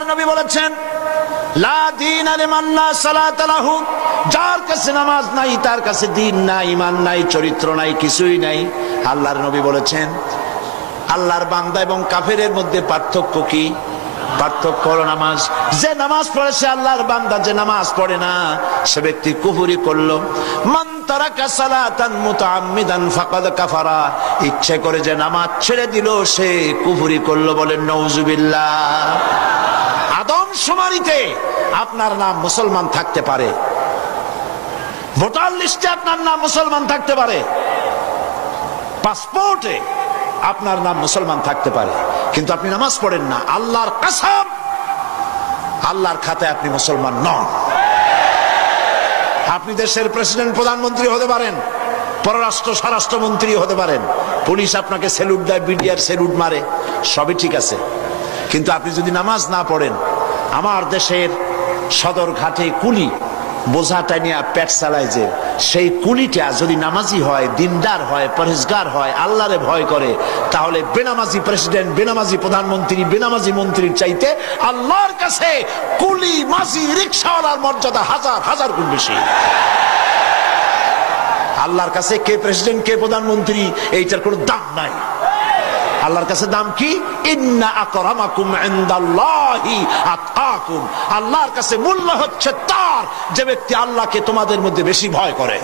আল্লাহর নবী বলেছেন, লা দীনা লিমান লা সালাতা লাহু, যার কাছে নামাজ নাই তার কাছে দ্বীন নাই, ঈমান নাই, চরিত্র নাই, কিছুই নাই। আল্লাহর নবী বলেছেন, আল্লাহর বান্দা এবং কাফেরের মধ্যে পার্থক্য কি? পার্থক্য হলো নামাজ। যে নামাজ পড়ে সে আল্লাহর বান্দা, যে নামাজ পড়ে না সে ব্যক্তি কুফরি করলো। মান তারাকা সালাতান মুতাআম্মিদান ফাকাদ কাফারা, ইচ্ছে করে যে নামাজ ছেড়ে দিল সে কুফরি করলো। বলেন নাউজুবিল্লাহ। আদমশুমারিতে আপনার নাম মুসলমান থাকতে পারে, ভোটার লিস্টে আপনার নাম মুসলমান থাকতে পারে, পাসপোর্টে আপনার নাম মুসলমান থাকতে পারে, কিন্তু আপনি নামাজ পড়েন না। আল্লাহর কসম, আল্লাহর খাতায় আপনি মুসলমান নন। আপনি দেশের প্রেসিডেন্ট, প্রধানমন্ত্রী হতে পারেন, পররাষ্ট্র স্বরাষ্ট্রমন্ত্রী হতে পারেন, পুলিশ আপনাকে স্যালুট দেয়, বিডিআর স্যালুট মারে, সবই ঠিক আছে, কিন্তু আপনি যদি নামাজ না পড়েন, আমার দেশের সদর ঘাটে কুলি বোঝাটা নিয়ে পেট চালায়, যে সেই কুলিটা যদি নামাজি হয়, দিনদার হয়, পরহেজগার হয়, আল্লাহরে ভয় করে, তাহলে বেনামাজি প্রেসিডেন্ট, বেনামাজি প্রধানমন্ত্রী, বেনামাজি মন্ত্রীর চাইতে আল্লাহর কাছে কুলি, মাঝি, রিকশাওয়ালার মর্যাদা হাজার হাজার গুণ বেশি। আল্লাহর কাছে কে প্রেসিডেন্ট, কে প্রধানমন্ত্রী, এইটার কোনো দাম নাই। আল্লাহর কাছে দাম কি? ইন্না আকরামাকুম ইনদাল্লাহি আতকাকুম। আল্লাহর কাছে মূল্য হচ্ছে তার যে ব্যক্তি আল্লাহকে তোমাদের মধ্যে বেশি ভয় করে।